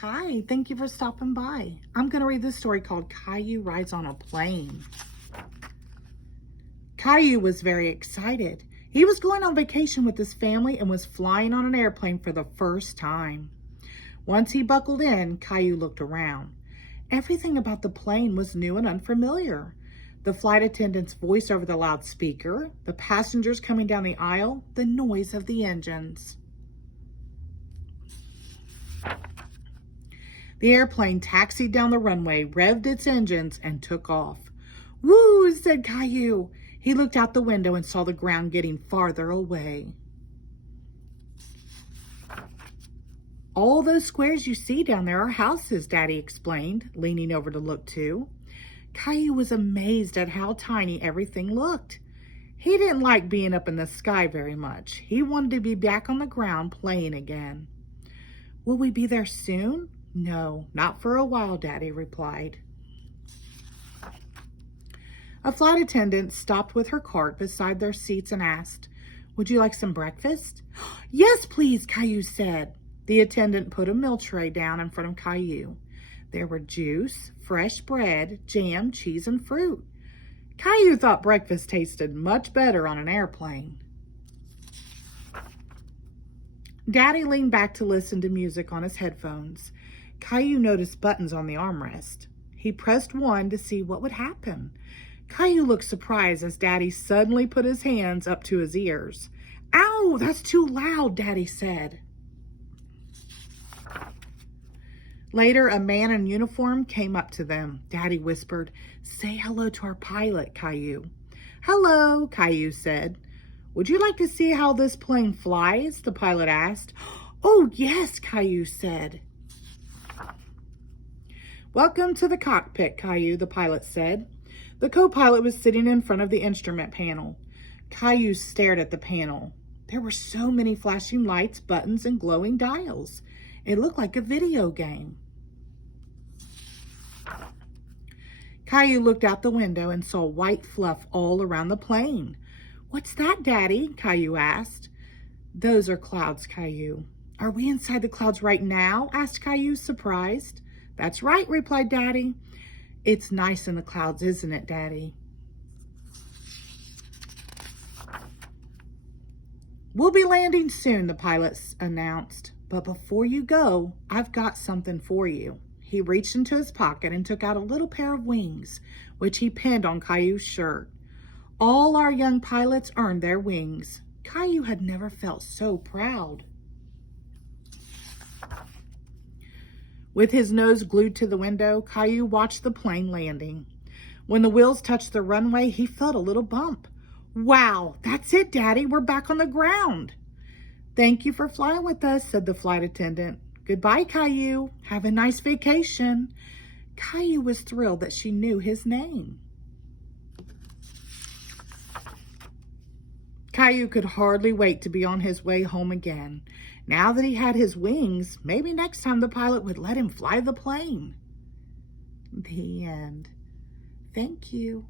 Hi, thank you for stopping by. I'm going to read this story called Caillou Rides on a Plane. Caillou was very excited. He was going on vacation with his family and was flying on an airplane for the first time. Once he buckled in, Caillou looked around. Everything about the plane was new and unfamiliar. The flight attendant's voice over the loudspeaker, the passengers coming down the aisle, the noise of the engines. The airplane taxied down the runway, revved its engines, and took off. "Woo!" said Caillou. He looked out the window and saw the ground getting farther away. "All those squares you see down there are houses," Daddy explained, leaning over to look too. Caillou was amazed at how tiny everything looked. He didn't like being up in the sky very much. He wanted to be back on the ground playing again. "Will we be there soon?" "No, not for a while," Daddy replied. A flight attendant stopped with her cart beside their seats and asked, "Would you like some breakfast?" "Yes, please," Caillou said. The attendant put a meal tray down in front of Caillou. There were juice, fresh bread, jam, cheese, and fruit. Caillou thought breakfast tasted much better on an airplane. Daddy leaned back to listen to music on his headphones. Caillou noticed buttons on the armrest. He pressed one to see what would happen. Caillou looked surprised as Daddy suddenly put his hands up to his ears. "Ow, that's too loud," Daddy said. Later, a man in uniform came up to them. Daddy whispered, "Say hello to our pilot, Caillou." "Hello," Caillou said. "Would you like to see how this plane flies?" the pilot asked. "Oh, yes," Caillou said. "Welcome to the cockpit, Caillou," the pilot said. The co-pilot was sitting in front of the instrument panel. Caillou stared at the panel. There were so many flashing lights, buttons, and glowing dials. It looked like a video game. Caillou looked out the window and saw white fluff all around the plane. "What's that, Daddy?" Caillou asked. "Those are clouds, Caillou." "Are we inside the clouds right now?" asked Caillou, surprised. "That's right," replied Daddy. "It's nice in the clouds, isn't it, Daddy?" "We'll be landing soon," the pilot announced. "But before you go, I've got something for you." He reached into his pocket and took out a little pair of wings, which he pinned on Caillou's shirt. All our young pilots earned their wings. Caillou had never felt so proud. With his nose glued to the window, Caillou watched the plane landing. When the wheels touched the runway, he felt a little bump. "Wow, that's it, Daddy. We're back on the ground." "Thank you for flying with us," said the flight attendant. "Goodbye, Caillou. Have a nice vacation." Caillou was thrilled that she knew his name. Caillou could hardly wait to be on his way home again. Now that he had his wings, maybe next time the pilot would let him fly the plane. The end. Thank you.